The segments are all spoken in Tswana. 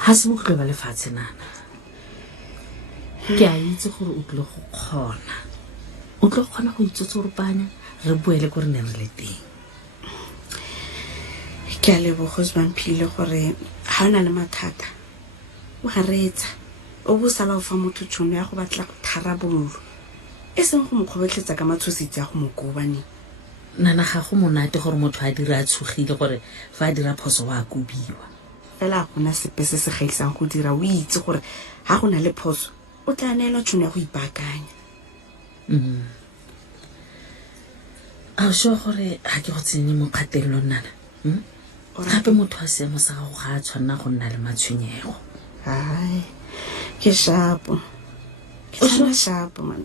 ha se motlo ba lefatshe nana ke a itse gore o tle go kgona o tle go kgona go itsotsoropanya re boele gore ne re le teng ke a leboga Zibamphile gore ha ona le mathata o ga retsa o bo sala o fa motho tšhono ya go batla go tharabololo e seng go mokgobetletsa ka matshositse ya go mokobane nana ga go monate gore motho a dira a tshogile gore fa a dira phoso wa kobiwa fela gona sepe se se gaisang go dira o itse gore ha go na le phoso o tla neela tšhono ya go ipaakanya a sure gore ha ke go tsenye mo kgatelelong nana gape motho a seemo sa gago ga a tshwanna go nna le matshwenyego hai ke shapo ke tshwana shapo man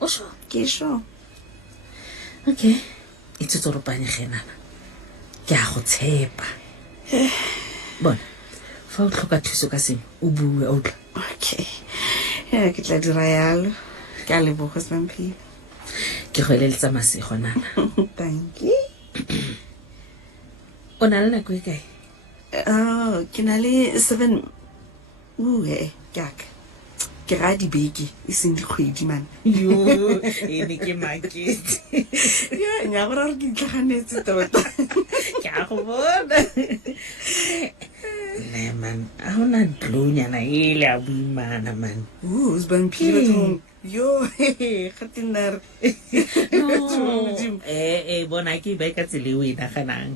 o sure ke sure okay itse tsoropanye ge nana ke a go tshepa bona fa o tlhoka thuso ka sengwe o bue o tla okay ke tla dira yalo ke a leboga Zibamphile ke go eleletsa masego nana thank you o na le nako e kae ke na le 7 ke ga dibeke e seng dikgwedi man yo ene ke makete nya gore re ke itlhaganetse tota ke a go bona ne man a hona dlonyana ele a buimana man Zibamphile yo khatinare bona ke ba ka tsele o inaganang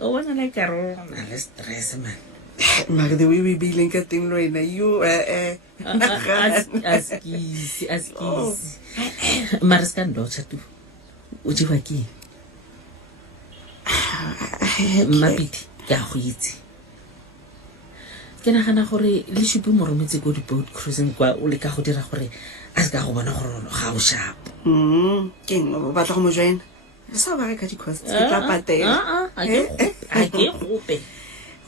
o bona le ka ro na le stress man maar de way we beeleng ka teng lo ena yo askisi mara ska ndotsha tu o jiwa ke mapiti ya go itse ke nagana gore le shupi mo rometse go di boat cruising kwa o le ka go dira gore a se ka go bona gore ga o sharp ke o batla go mo join re sa ba ka di costs ke tla patela a ke gope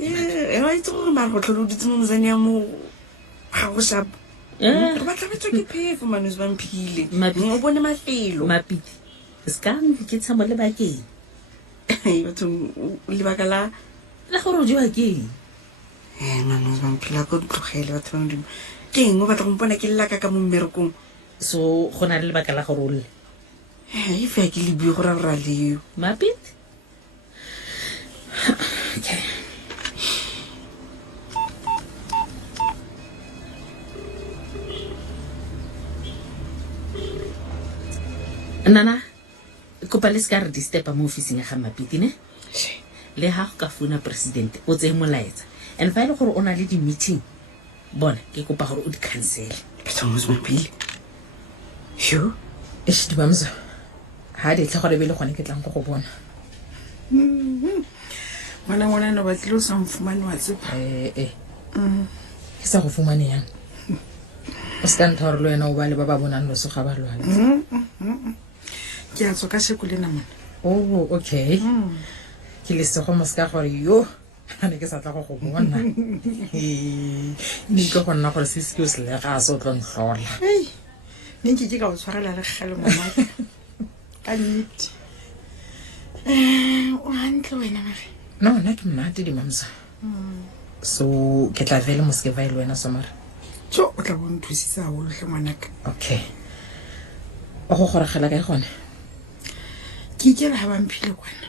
wa itse gore mara go tlhola o ditse mo mozanya mo ga go sharp re batla betswa ke phefo manu Zibamphile o bone mafelo mapiti ska ke tsamo le bakeng batho lebaka la gore o jiwa ke manu Zibamphile go tlogele batho ba modimo ke eng o batla go mpona ke lelaka ka mo mmerekong so go na le lebaka la gore o lle e fe ke le bue gore ra leo mapiti okay nana kopa le ska re distepa mo officing ya ga mapiti ne le ha go ka funa president o tse molaetsa and fa ile gore o na le di meeting bona ke kopa gore o di cancel But almost my pile. Yo, is di bamza. Ha di tla gore be le gone ke tlang go go bona. Bona no batlo sa mfumane wa tsepa. Ke sa go fumane yang. O ska nthorlo ena o ba le ba ba bonang lo so ga ba lwana. Ke a tsoka se kulena mona. Oh, okay. Ke le se go moska gore yo ane ke sa tla go go bona. Ni go gonna gore se se se le ga so tlo nhlola. Hey. Ninki ke ka o tshwarela le gale mama. Ka nnete. O hantle wena mare. No, na ke mnate di mamsa. So ke tla vele moske va ile wena somara. Tso o tla bo nthusisa ha o hle ngwanaka. Okay. O go gore gela ka gone. Ke ikela ha ba mphile kwana.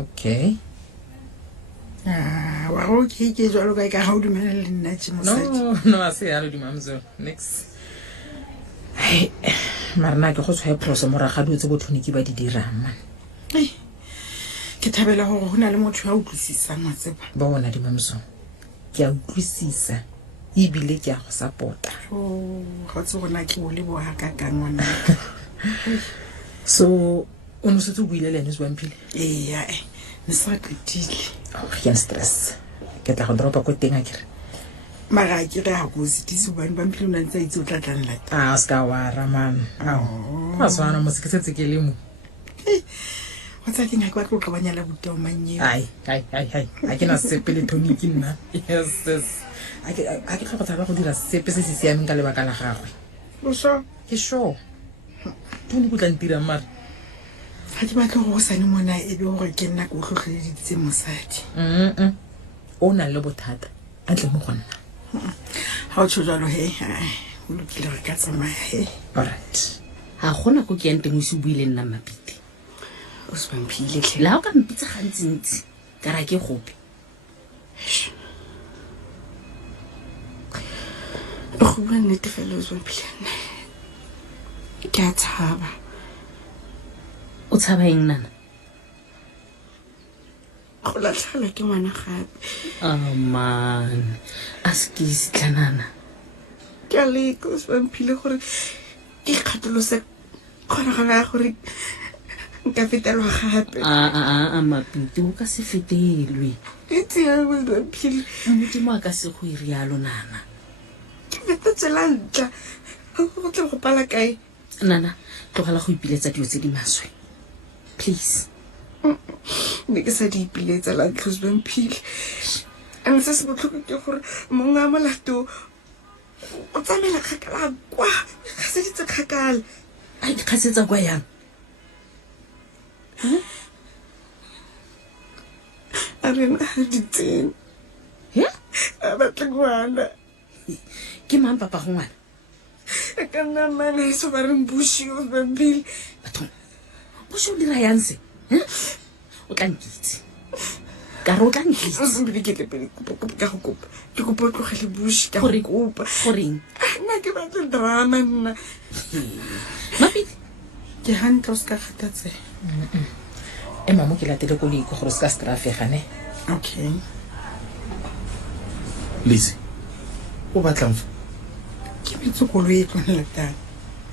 Okay. Wa go ke jwalo ka ga o dumela le nna tse mosadi. No, ase ya lo di mamzo. Next. Hey, marna ke go tshwae proso moraga di o tse bothoniki ba di dirang man. Hey. Ke thabela gore hona le motho ya utlwisisang wa tseba. Ba bona di mamzo. Ke a utlwisisa. Ibile ke a go supporta. Ga tse gona ke o le bo ha ka ngwana. So o no se buile le ene Zibamphile. Ya ne sa qetile. Oh, ke stress. Ke tla go dropa ko teng a kere. Mara ke re ha go se tisi bana ba mphile nna ntse itse o tla tlanla. Ska wara man. Wa swana mo se ke setse ke le mo. Wa tsa ke ngaka ba tlo qabanya la botao manye. Ai. A ke na sepele tonic nna. Yes. A ke tlhoka tsaba go dira sepe se se siameng ka lebaka la gagwe. O so Ke sure. Toni go tla ntira mara. Ha ke batla go sane mona e be gore ke nna go tlhotlheleditse mosadi. O na le bothata. A a tle mo go nna. ga o tsho jalo he o lokile re ka tsamaya he Alright. ga gona ko ke yang teng o se buile nna Mapiti o se bamphile tlhe la o ka mpitsa gantsintsi ka ra ke gope go bua nnete fela o se bamphile nna ke a tshaba o tshaba eng nana go latlhegelwa ke ngwana gape man a se ke setlhanana ke a leka o se bamphile gore ke kgatolose kgonagalo ya gore nka fetelwa gape Mapiti o ka se fetelwe ke tsea o se bamphile modimo a ka se go e rialo nana ke feta tsela ntla go tle go pala kae nana tlogela go ipiletsa dilo tse di maswe please ne ke sa di ipiletsa la tlho se bamphile ane se se botlhoko ke gore mongwe a molato o tsamela kgakala kwa ga se ditse kgakala a ikgasetsa kwa yang a rena a ditsene a batla ngwana ke mang papa go ngwana e ka nna mana e so ba reng bushi o se bamphile bathong boso o dira yang se o tla nkitse ka re o tla nkitse o sempele ke tlepele ka go kopa ke kopa o tlogele bushi ka go kopa goreng nna ke batle drama nna Mapiti ke hantle o se ka kgathatsega Mama ke latele ko leiko gore se ka strafega ne. okay Lise o batlang fa ke bitse koloi e tlonela tang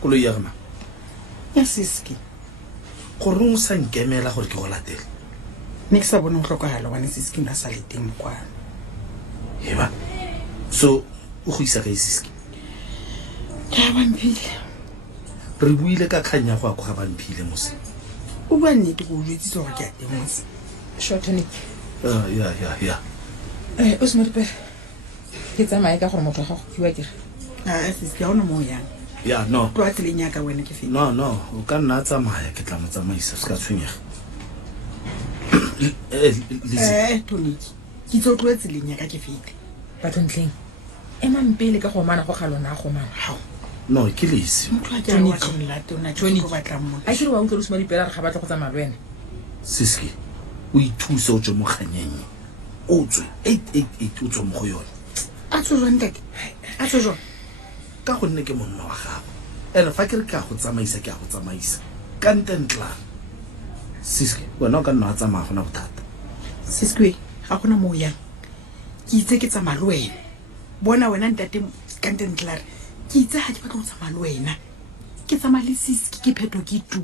koloi ya gama ya siski gore o sa nkemela gore ke go latele ne ke sa bone go tlhokagala wane siski na sa le teng kwana eba so o go isa ka isiski ya bamphile re buile ka kganya go a go ga bamphile mose o bua nnete go o jwetsitse gore ke a temose Short tonic. ya O se mo dipere. Ke tsamaye ka gore motho ga go kiwa ke re. a siski ga ona mo o yang ya no tloa tseleng yaka wena ke fete no o ka nna a tsamaya ke tla mo tsamaisa se ka tshwenyega Lise toniki ke itse o tloe tseleng yaka ke fete Batho ntleng. Emang pele ka go mana go ga lona go mana. gao no ke Lise motho a ke a wa tlolate o na ke Tony. go batlang mo A ke re wa utlwa o se mo dipere ga batla go tsamaya le wena. Siski o ithuse o tswe mo kganyeng o tswe 888 o tswe mo go yone a tswe jwang tate a tswe jwang ka gonne ke monna wa gago ene fa ke re ke a go tsamaisa ke a go tsamaisa ka ntentlang Siski wena o ka nna wa tsamaya gona bothata siskwe ga gona mo o yang ke itse ke tsamaya le wena bona wena ntate ka ntentlare ke itse ga ke batla go tsamaya le wena ke tsamaya le siski ke pheto ke tu